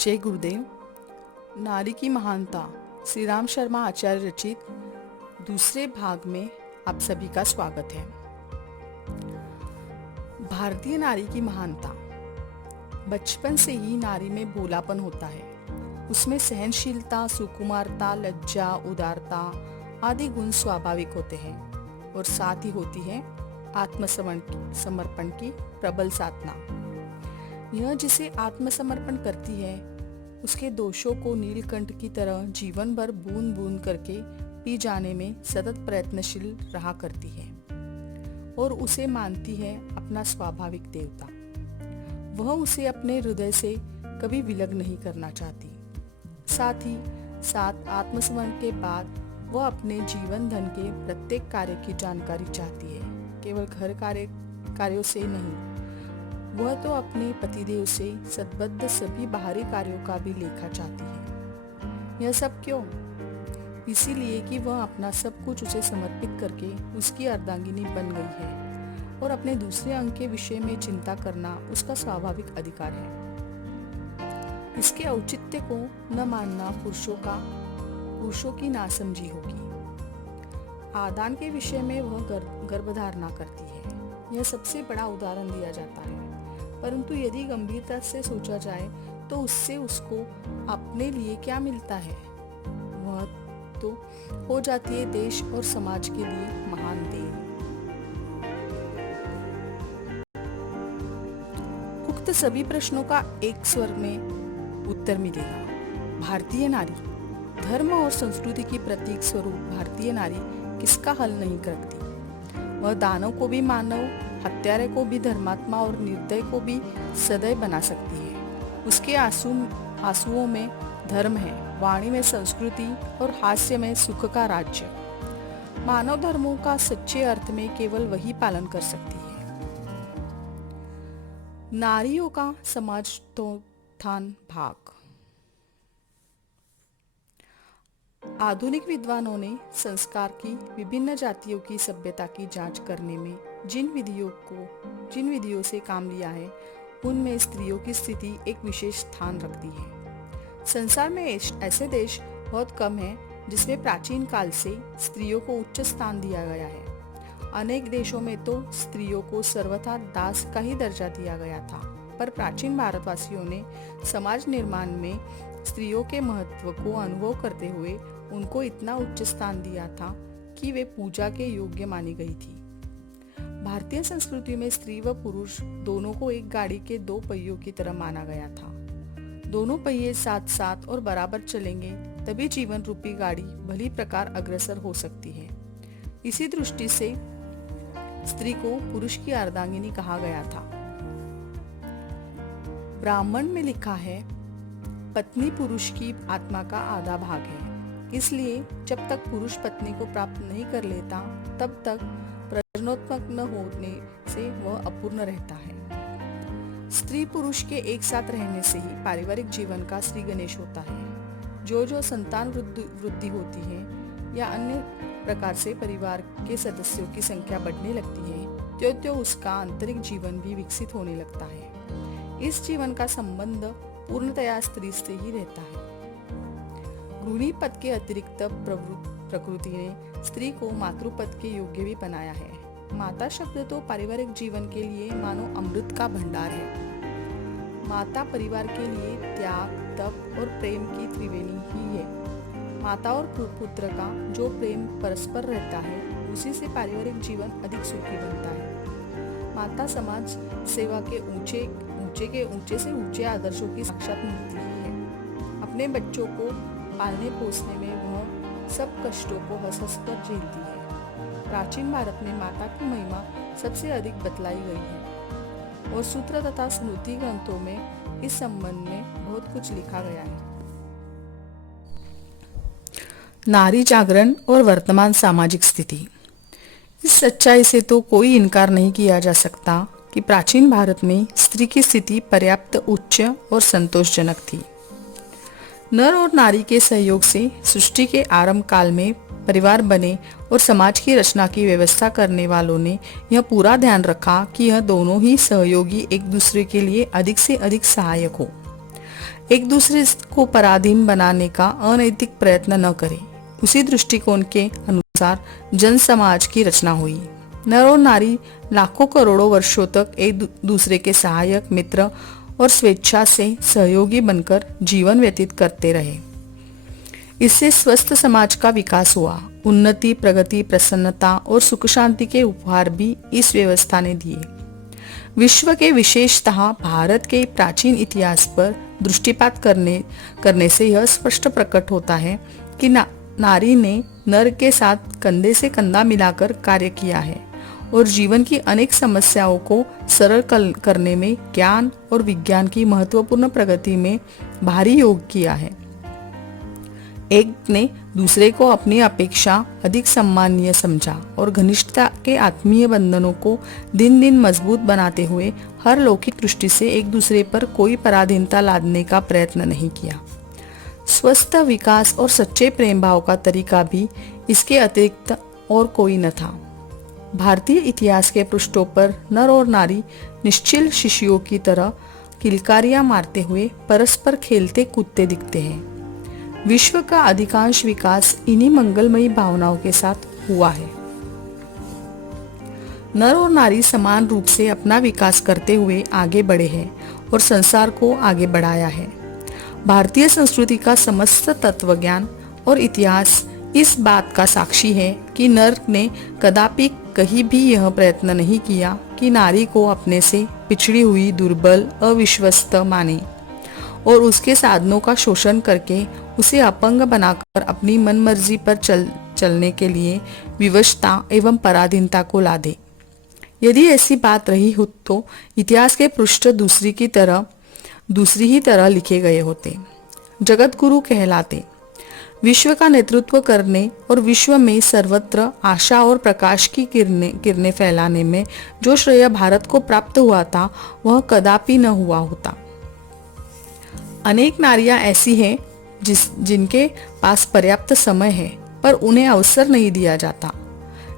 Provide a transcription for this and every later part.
जय गुरुदेव। नारी की महानता श्री राम शर्मा आचार्य रचित दूसरे भाग में आप सभी का स्वागत है। भारतीय नारी की महानता। बचपन से ही नारी में भोलापन होता है। उसमें सहनशीलता, सुकुमारता, लज्जा, उदारता आदि गुण स्वाभाविक होते हैं और साथ ही होती है आत्मसमर्पण की प्रबल साधना। यह जिसे आत्मसमर्पण करती है उसके दोषों को नीलकंठ की तरह जीवन भर बूंद बूंद करके पी जाने में सतत प्रयत्नशील रहा करती है और उसे मानती है अपना स्वाभाविक देवता। वह उसे अपने हृदय से कभी विलग नहीं करना चाहती। साथ ही साथ आत्मसमर्पण के बाद वह अपने जीवन धन के प्रत्येक कार्य की जानकारी चाहती है, केवल घर कार्यों से नहीं। वह तो अपने पतिदेव से संबद्ध सभी बाहरी कार्यों का भी लेखा चाहती है। यह सब क्यों? इसीलिए कि वह अपना सब कुछ उसे समर्पित करके उसकी अर्धांगिनी बन गई है और अपने दूसरे अंग के विषय में चिंता करना उसका स्वाभाविक अधिकार है। इसके औचित्य को न मानना पुरुषों की नासमझी होगी। आदान के विषय में वह गर्भधारणा करती है। यह सबसे बड़ा उदाहरण दिया जाता है, परंतु यदि गंभीरता से सोचा जाए तो उससे उसको अपने लिए क्या मिलता है? वह तो हो जाती है देश और समाज के लिए महान देन। उक्त सभी प्रश्नों का एक स्वर में उत्तर मिलेगा। भारतीय नारी। धर्म और संस्कृति की प्रतीक स्वरूप भारतीय नारी किसका हल नहीं करती। वह दानव को भी मानव, हत्यारे को भी धर्मात्मा और निर्दय को भी सदैव बना सकती है। उसके आंसुओं में धर्म है, वाणी में संस्कृति और हास्य में सुख का राज्य। मानव धर्मों का सच्चे अर्थ में केवल वही पालन कर सकती है। नारियों का समाजोत्थान भाग। आधुनिक विद्वानों ने संस्कार की विभिन्न जातियों की सभ्यता की जांच करने में जिन विधियों से काम लिया है उनमें स्त्रियों की स्थिति एक विशेष स्थान रखती है। संसार में ऐसे देश बहुत कम हैं जिसमें प्राचीन काल से स्त्रियों को उच्च स्थान दिया गया है। अनेक देशों में तो स्त्रियों को सर्वथा दास का ही दर्जा दिया गया था, पर प्राचीन भारतवासियों ने समाज निर्माण में स्त्रियों के महत्व को अनुभव करते हुए उनको इतना उच्च स्थान दिया था कि वे पूजा के योग्य मानी गई थी। भारतीय संस्कृति में स्त्री व पुरुष दोनों को एक गाड़ी के दो पहियों की तरह माना गया था। दोनों पहिए साथ साथ और बराबर चलेंगे तभी जीवन रूपी गाड़ी भली प्रकार अग्रसर हो सकती है। इसी दृष्टि से स्त्री को पुरुष की अर्धांगिनी कहा गया था। ब्राह्मण में लिखा है, पत्नी पुरुष की आत्मा का आधा भाग है। इसलिए जब तक पुरुष पत्नी को प्राप्त नहीं कर लेता तब तक प्रजनोत्पन्न न होने से वह अपूर्ण रहता है। स्त्री पुरुष के एक साथ रहने से ही पारिवारिक जीवन का श्री गणेश होता है। जो संतान वृद्धि होती है या अन्य प्रकार से परिवार के सदस्यों की संख्या बढ़ने लगती है त्यों उसका आंतरिक जीवन भी विकसित होने लगता है। इस जीवन का संबंध पूर्णतया स्त्री से ही रहता है। गृहिणी पद के अतिरिक्त प्रकृति ने स्त्री को मातृपद के योग्य भी बनाया है। माता शब्द तो पारिवारिक जीवन के लिए मानो अमृत का भंडार है। माता परिवार के लिए त्याग, तप और प्रेम की त्रिवेणी ही है। माता और पुत्र का जो प्रेम परस्पर रहता है उसी से पारिवारिक जीवन अधिक सुखी बनता है। माता समाज सेवा के ऊंचे से ऊंचे आदर्शों की साक्षात मूर्ति ही है। अपने बच्चों को पालने पोसने में वह सब कष्टों को हंस हंस कर झेलती है। प्राचीन भारत में माता की महिमा सबसे अधिक बतलाई गई है और सूत्र तथा स्मृति ग्रंथों में इस संबंध में बहुत कुछ लिखा गया है। नारी जागरण और वर्तमान सामाजिक स्थिति। इस सच्चाई से तो कोई इनकार नहीं किया जा सकता कि प्राचीन भारत में स्त्री की स्थिति पर्याप्त उच्च और संतोषजनक थी। नर और नारी के सहयोग से सृष्टि के आरंभ काल में परिवार बने और समाज की रचना की व्यवस्था करने वालों ने यह पूरा ध्यान रखा कि यह दोनों ही सहयोगी एक दूसरे के लिए अधिक से अधिक सहायक हो। एक दूसरे को पराधीन बनाने का अनैतिक प्रयत्न न करें। उसी दृष्टिकोण के अनुसार जन समाज की रचना हुई। नर और नारी लाखों करोड़ों वर्षों तक एक दूसरे के सहायक, मित्र और स्वेच्छा से सहयोगी बनकर जीवन व्यतीत करते रहे। इससे स्वस्थ समाज का विकास हुआ। उन्नति, प्रगति, प्रसन्नता और सुख शांति के उपहार भी इस व्यवस्था ने दिए। विश्व के, विशेषतः भारत के प्राचीन इतिहास पर दृष्टिपात करने से यह स्पष्ट प्रकट होता है कि नारी ने नर के साथ कंधे से कंधा मिलाकर कार्य किया है और जीवन की अनेक समस्याओं को सरल करने में ज्ञान और विज्ञान की महत्वपूर्ण प्रगति में भारी योग किया है। एक ने दूसरे को अपनी अपेक्षा अधिक सम्माननीय समझा और घनिष्ठता के आत्मीय बंधनों को दिन दिन मजबूत बनाते हुए हर लौकिक दृष्टि से एक दूसरे पर कोई पराधीनता लादने का प्रयत्न नहीं किया। स्वस्थ विकास और सच्चे प्रेम भाव का तरीका भी इसके अतिरिक्त और कोई न था। भारतीय इतिहास के पृष्ठों पर नर और नारी निश्चल शिशुओं की तरह किलकारियां मारते हुए परस्पर खेलते कूदते दिखते हैं। विश्व का अधिकांश विकास इन्हीं मंगलमयी भावनाओं के साथ हुआ है। नर और नारी समान रूप से अपना विकास करते हुए आगे बढ़े हैं और संसार को आगे बढ़ाया है। भारतीय संस्कृति का समस्त तत्वज्ञान और इतिहास इस बात का साक्षी है कि नर ने कदापि कहीं भी यह प्रयत्न नहीं किया कि नारी को अपने से पिछड़ी हुई, दुर्बल, अविश्वस्त माने और उसके साधनों का शोषण करके उसे अपंग बनाकर अपनी मनमर्जी पर चलने के लिए विवशता एवं पराधीनता को ला दे। यदि ऐसी बात रही हो तो इतिहास के पृष्ठ दूसरी ही तरह लिखे गए होते। जगत गुरु कहलाते। विश्व का नेतृत्व करने और विश्व में सर्वत्र आशा और प्रकाश की किरणें फैलाने में जो श्रेय भारत को प्राप्त हुआ था वह कदापि न हुआ होता। अनेक नारियां ऐसी हैं जिनके पास पर्याप्त समय है पर उन्हें अवसर नहीं दिया जाता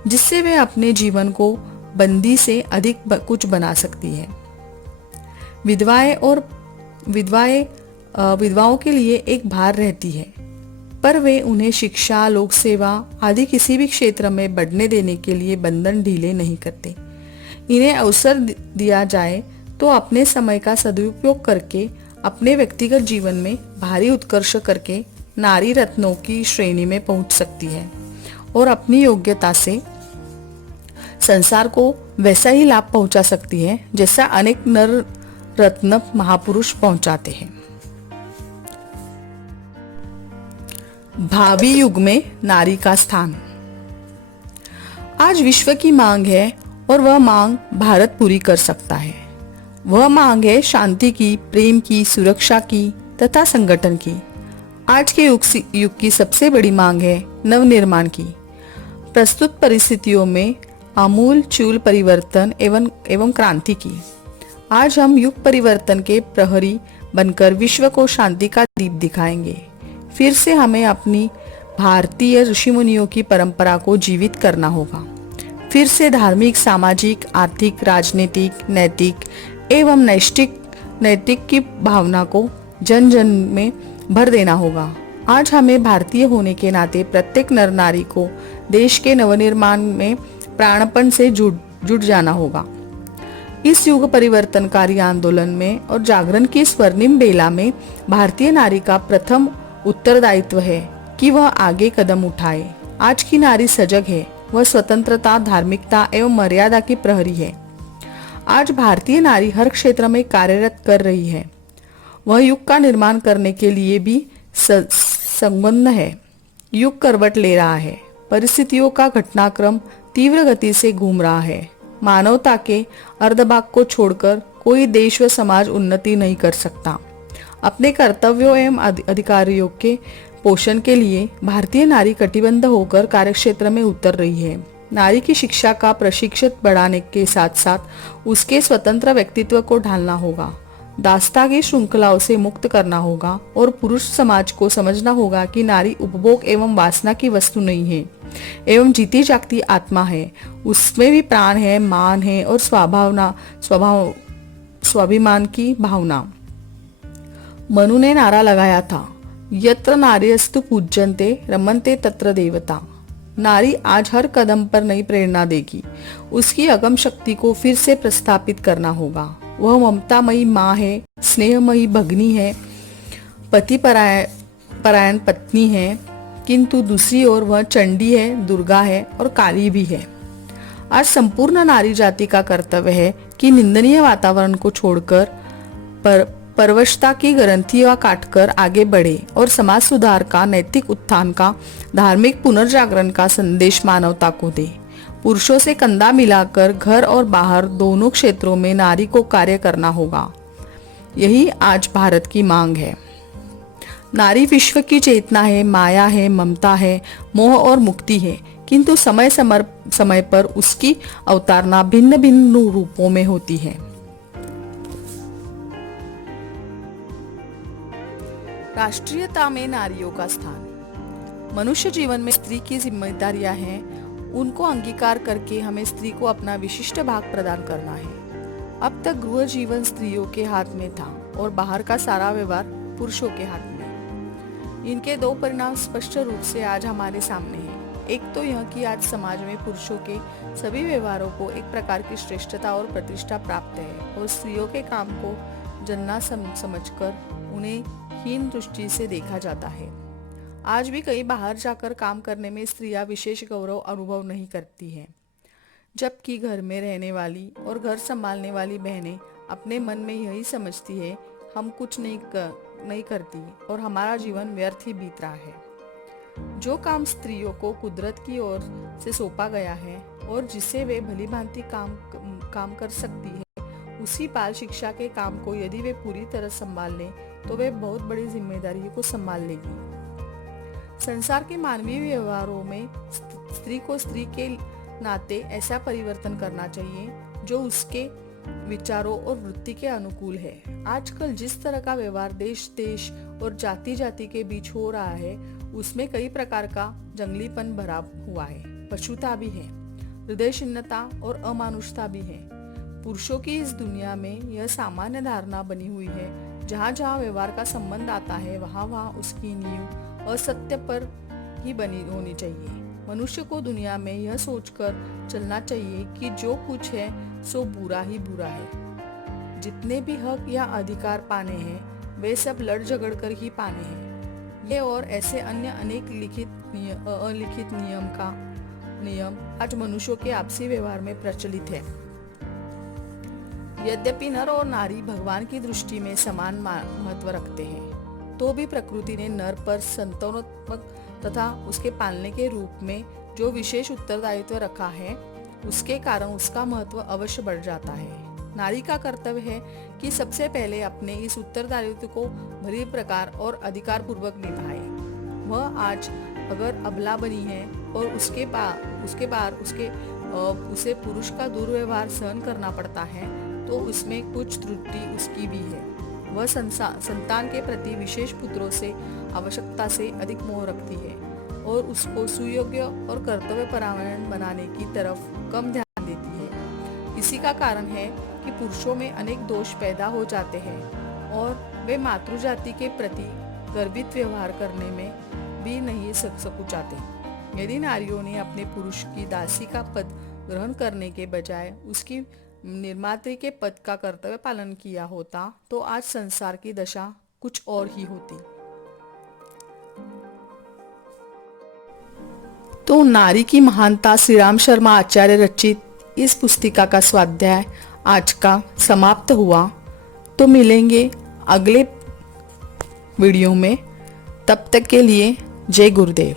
जिससे वे अपने जीवन को बंदी से अधिक कुछ बना सकती है। विधवाओं के लिए एक भार रहती है पर वे उन्हें शिक्षा, लोक सेवा आदि किसी भी क्षेत्र में बढ़ने देने के लिए बंधन ढीले नहीं करते। इन्हें अवसर दिया जाए तो अपने समय का सदुपयोग करके अपने व्यक्तिगत जीवन में भारी उत्कर्ष करके नारी रत्नों की श्रेणी में पहुंच सकती है और अपनी योग्यता से संसार को वैसा ही लाभ पहुंचा सकती है जैसा अनेक नर रत्न महापुरुष पहुंचाते हैं। भावी युग में नारी का स्थान। आज विश्व की मांग है और वह मांग भारत पूरी कर सकता है। वह मांग है शांति की, प्रेम की, सुरक्षा की तथा संगठन की। आज के युग की सबसे बड़ी मांग है नवनिर्माण की। प्रस्तुत परिस्थितियों में आमूल चूल परिवर्तन एवं क्रांति की। आज हम युग परिवर्तन के प्रहरी बनकर विश्व को शांति का दीप दिखाएंगे। फिर से हमें अपनी भारतीय ऋषि मुनियों की परंपरा को जीवित करना होगा। फिर से धार्मिक, सामाजिक, आर्थिक, राजनीतिक, नैतिक एवं नैतिक की भावना को जन जन में भर देना होगा। आज हमें भारतीय होने के नाते प्रत्येक नर नारी को देश के नवनिर्माण में प्राणपण से जुट जाना होगा। इस युग परिवर्तनकारी आंदोलन में और जागरण की स्वर्णिम बेला में भारतीय नारी का प्रथम उत्तरदायित्व है कि वह आगे कदम उठाए। आज की नारी सजग है। वह स्वतंत्रता, धार्मिकता एवं मर्यादा की प्रहरी है। आज भारतीय नारी हर क्षेत्र में कार्यरत कर रही है। वह युग का निर्माण करने के लिए भी संबद्ध है। युग करवट ले रहा है। परिस्थितियों का घटनाक्रम तीव्र गति से घूम रहा है। मानवता के अर्धभाग को छोड़कर कोई देश व समाज उन्नति नहीं कर सकता। अपने कर्तव्यों एवं अधिकारियों के पोषण के लिए भारतीय नारी कटिबद्ध होकर कार्यक्षेत्र में उतर रही है। नारी की शिक्षा का प्रशिक्षित बढ़ाने के साथ साथ उसके स्वतंत्र व्यक्तित्व को ढालना होगा। दास्ता की श्रृंखलाओं से मुक्त करना होगा और पुरुष समाज को समझना होगा कि नारी उपभोग एवं वासना की वस्तु नहीं है एवं जीती जागती आत्मा है। उसमें भी प्राण है, मान है और स्वाभिमान की भावना। मनु ने नारा लगाया था, यत्र नार्यस्तु पूज्यन्ते रमन्ते तत्र देवता। नारी आज हर कदम पर नई प्रेरणा देगी। उसकी अगम शक्ति को फिर से प्रस्थापित करना होगा। वह ममतामयी माँ है, स्नेहमयी भगिनी है, पति परायण पत्नी है, किंतु दूसरी ओर वह चंडी है, दुर्गा है और काली भी है। आज संपूर्ण नारी जाति का कर्तव्य है कि निंदनीय वातावरण को छोड़कर परवशता की ग्रंथियां काटकर आगे बढ़े और समाज सुधार का, नैतिक उत्थान का, धार्मिक पुनर्जागरण का संदेश मानवता को दे। पुरुषों से कंधा मिलाकर घर और बाहर दोनों क्षेत्रों में नारी को कार्य करना होगा। यही आज भारत की मांग है। नारी विश्व की चेतना है, माया है, ममता है, मोह और मुक्ति है, किंतु समय पर उसकी अवतारणा भिन्न भिन्न रूपों में होती है। राष्ट्रीयता में नारियों का स्थान। मनुष्य जीवन में स्त्री की जिम्मेदारियां हैं, उनको अंगीकार करके हमें स्त्री को अपना विशिष्ट भाग प्रदान करना है। अब तक गृह जीवन स्त्रियों के हाथ में था और बाहर का सारा व्यवहार पुरुषों के हाथ में। इनके दो परिणाम स्पष्ट रूप से आज हमारे सामने हैं। एक तो यह कि आज समाज में पुरुषों के सभी व्यवहारों को एक प्रकार की श्रेष्ठता और प्रतिष्ठा प्राप्त है और स्त्रियों के काम को जन्ना समझकर उन्हें हीन दृष्टि से देखा जाता है। आज भी कहीं बाहर जाकर काम करने में स्त्रियां विशेष गौरव अनुभव नहीं करती हैं, जबकि घर में रहने वाली और घर संभालने वाली बहनें अपने मन में यही समझती है, हम कुछ नहीं करती और हमारा जीवन व्यर्थ ही बीत रहा है। जो काम स्त्रियों को कुदरत की ओर से सौंपा गया है और जिसे वे भली भांति काम कर सकती है, उसी बाल शिक्षा के काम को यदि वे पूरी तरह संभाल लें तो वे बहुत बड़ी जिम्मेदारी को संभाल लेगी। संसार के मानवीय व्यवहारों में स्त्री को स्त्री के नाते ऐसा परिवर्तन करना चाहिए जो उसके विचारों और वृत्ति के अनुकूल है। आजकल जिस तरह का व्यवहार देश और जाति के बीच हो रहा है, उसमें कई प्रकार का जंगलीपन भरा हुआ है, पशुता भी है, हृदयशून्यता और अमानुषता भी है। पुरुषों की इस दुनिया में यह सामान्य धारणा बनी हुई है, जहाँ जहाँ व्यवहार का संबंध आता है वहाँ उसकी नींव असत्य पर ही बनी होनी चाहिए। मनुष्य को दुनिया में यह सोचकर चलना चाहिए कि जो कुछ है सो बुरा ही बुरा है। जितने भी हक या अधिकार पाने हैं वे सब लड़ झगड़ कर ही पाने हैं। ये और ऐसे अन्य अनेक अलिखित नियम आज मनुष्यों के आपसी व्यवहार में प्रचलित है। यद्यपि नर और नारी भगवान की दृष्टि में समान महत्व रखते हैं, तो भी प्रकृति ने नर पर संतानोत्पत्ति तथा उसके पालने के रूप में जो विशेष उत्तरदायित्व रखा है, उसके कारण उसका महत्व अवश्य बढ़ जाता है। नारी का कर्तव्य है कि सबसे पहले अपने इस उत्तरदायित्व को भली प्रकार और अधिकार पूर्वक निभाए। वह आज अगर अबला बनी है और उसके बाद उसे पुरुष का दुर्व्यवहार सहन करना पड़ता है, तो उसमें कुछ त्रुटि उसकी भी है। वह संतान के प्रति विशेष पुत्रों से आवश्यकता से अधिक मोह रखती है और उसको सुयोग्य और कर्तव्य परायण बनाने की तरफ कम ध्यान देती है। इसी का कारण है कि पुरुषों में अनेक दोष पैदा हो जाते हैं और वे मातृजाति के प्रति गर्वित व्यवहार करने में भी नहीं सकुचाते। यदि नारियों ने अपने पुरुष की दासी का पद ग्रहण करने के बजाय उसकी निर्मात्री के पद का कर्तव्य पालन किया होता, तो आज संसार की दशा कुछ और ही होती। तो नारी की महानता श्री राम शर्मा आचार्य रचित इस पुस्तिका का स्वाध्याय आज का समाप्त हुआ। तो मिलेंगे अगले वीडियो में, तब तक के लिए जय गुरुदेव।